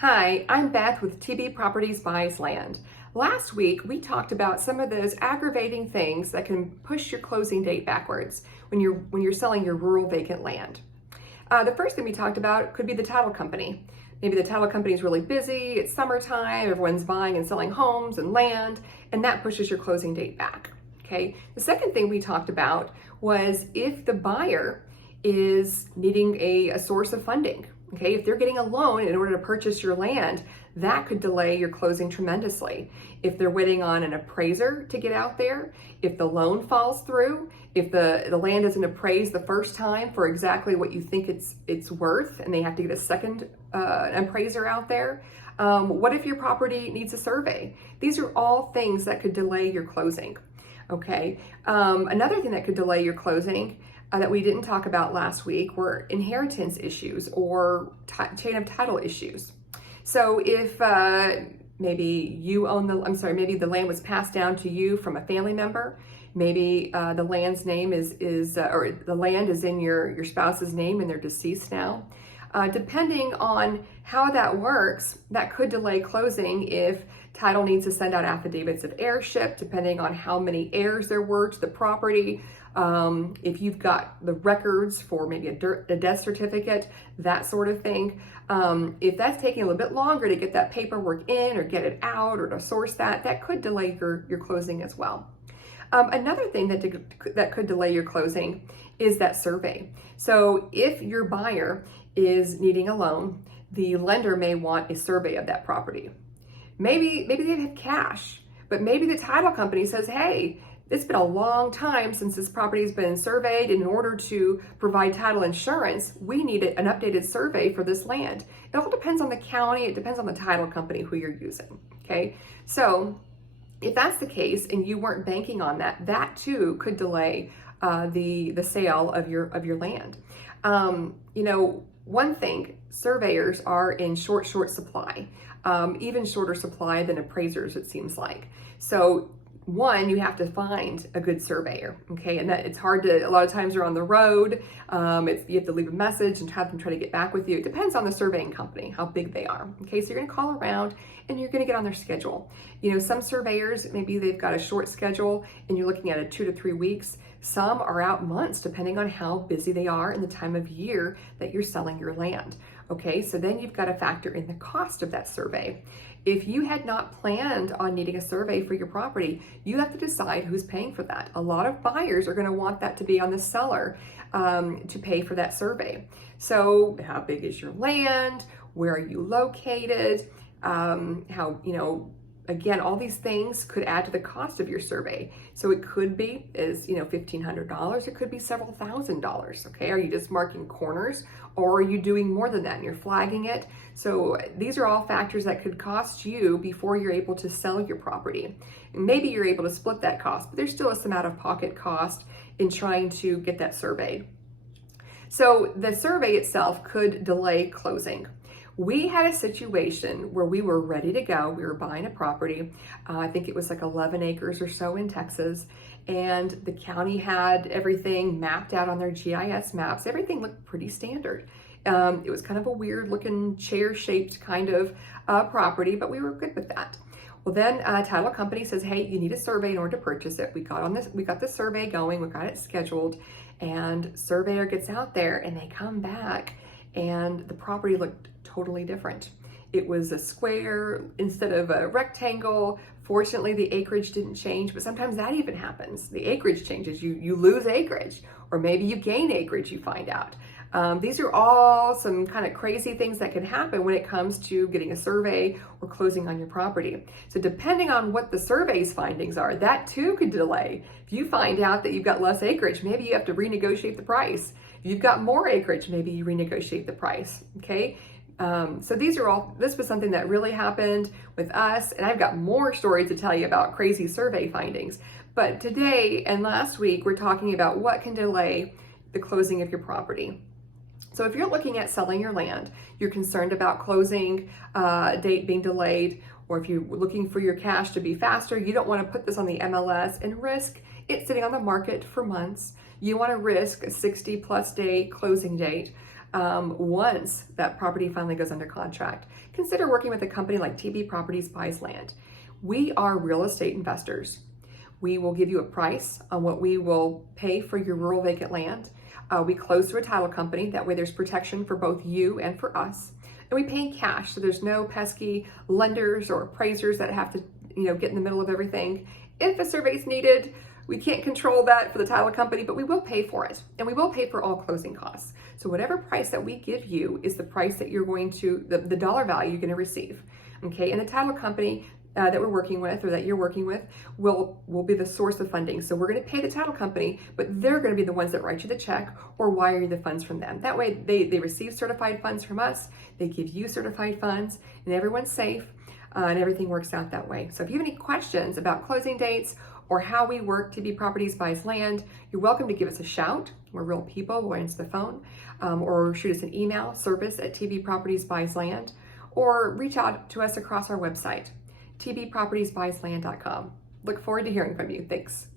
Hi, I'm Beth with TB Properties Buys Land. Last week, we talked about some of those aggravating things that can push your closing date backwards when you're selling your rural vacant land. The first thing we talked about could be the title company. Maybe the title company is really busy, it's summertime, everyone's buying and selling homes and land, and that pushes your closing date back. Okay. The second thing we talked about was if the buyer is needing a source of funding. Okay, if they're getting a loan in order to purchase your land, that could delay your closing tremendously. If they're waiting on an appraiser to get out there, if the loan falls through, if the land isn't appraised the first time for exactly what you think it's worth, and they have to get a second appraiser out there, what if your property needs a survey? These are all things that could delay your closing. Okay, another thing that could delay your closing that we didn't talk about last week were inheritance issues or chain of title issues. So if maybe you own maybe the land was passed down to you from a family member, maybe the land's name or the land is in your spouse's name and they're deceased now. Depending on how that works, that could delay closing if title needs to send out affidavits of heirship, depending on how many heirs there were to the property. If you've got the records for maybe a death certificate, that sort of thing. If that's taking a little bit longer to get that paperwork in or get it out or to source that could delay your closing as well. Another thing that could delay your closing is that survey. So if your buyer is needing a loan, the lender may want a survey of that property. Maybe they have cash, but maybe the title company says, hey, it's been a long time since this property has been surveyed. In order to provide title insurance, we need an updated survey for this land. It all depends on the county. It depends on the title company who you're using. Okay, so if that's the case and you weren't banking on that, that too could delay the sale of your land. One thing, surveyors are in short supply, even shorter supply than appraisers, it seems like. So one, you have to find a good surveyor, okay? And that it's hard to, a lot of times they're on the road. You have to leave a message and have them try to get back with you. It depends on the surveying company, how big they are, okay? So you're gonna call around and you're gonna get on their schedule. Some surveyors, maybe they've got a short schedule and you're looking at a 2 to 3 weeks. Some are out months, depending on how busy they are and the time of year that you're selling your land, okay? So then you've got to factor in the cost of that survey. If you had not planned on needing a survey for your property, you have to decide who's paying for that. A lot of buyers are going to want that to be on the seller to pay for that survey. So how big is your land? Where are you located? Again, all these things could add to the cost of your survey. So it could be $1,500. It could be several $1,000s. Okay, are you just marking corners, or are you doing more than that and you're flagging it? So these are all factors that could cost you before you're able to sell your property. And maybe you're able to split that cost, but there's still some out-of-pocket cost in trying to get that surveyed. So the survey itself could delay closing. We had a situation where we were ready to go. We were buying a property. I think it was like 11 acres or so in Texas. And the county had everything mapped out on their GIS maps. Everything looked pretty standard. It was kind of a weird looking chair-shaped kind of property, but we were good with that. Well, then title company says, hey, you need a survey in order to purchase it. We got the survey going, we got it scheduled, and surveyor gets out there and they come back and the property looked totally different. It was a square instead of a rectangle. Fortunately, the acreage didn't change, but sometimes that even happens. The acreage changes, you lose acreage, or maybe you gain acreage, you find out. These are all some kind of crazy things that can happen when it comes to getting a survey or closing on your property. So depending on what the survey's findings are, that too could delay. If you find out that you've got less acreage, maybe you have to renegotiate the price. If you've got more acreage, maybe you renegotiate the price, okay? So this was something that really happened with us, and I've got more stories to tell you about crazy survey findings. But today and last week, we're talking about what can delay the closing of your property. So if you're looking at selling your land, you're concerned about closing date being delayed, or if you're looking for your cash to be faster, you don't want to put this on the MLS and risk it sitting on the market for months. You want to risk a 60+ day closing date. once that property finally goes under contract. Consider working with a company like TB Properties Buys Land. We are real estate investors. We will give you a price on what we will pay for your rural vacant land. We close through a title company. That way there's protection for both you and for us. And we pay in cash, so there's no pesky lenders or appraisers that have to, get in the middle of everything. If a survey is needed, we can't control that for the title company, but we will pay for it. And we will pay for all closing costs. So whatever price that we give you is the price that you're going to, the dollar value you're going to receive. Okay, and the title company that we're working with, or that you're working with, will be the source of funding. So we're going to pay the title company, but they're going to be the ones that write you the check or wire you the funds from them. That way they receive certified funds from us, they give you certified funds, and everyone's safe, and everything works out that way. So if you have any questions about closing dates or how we work TB Properties Buys Land, you're welcome to give us a shout. We're real people, we'll answer the phone, or shoot us an email, service@tbpropertiesbuysland, or reach out to us across our website, tbpropertiesbuysland.com. Look forward to hearing from you. Thanks.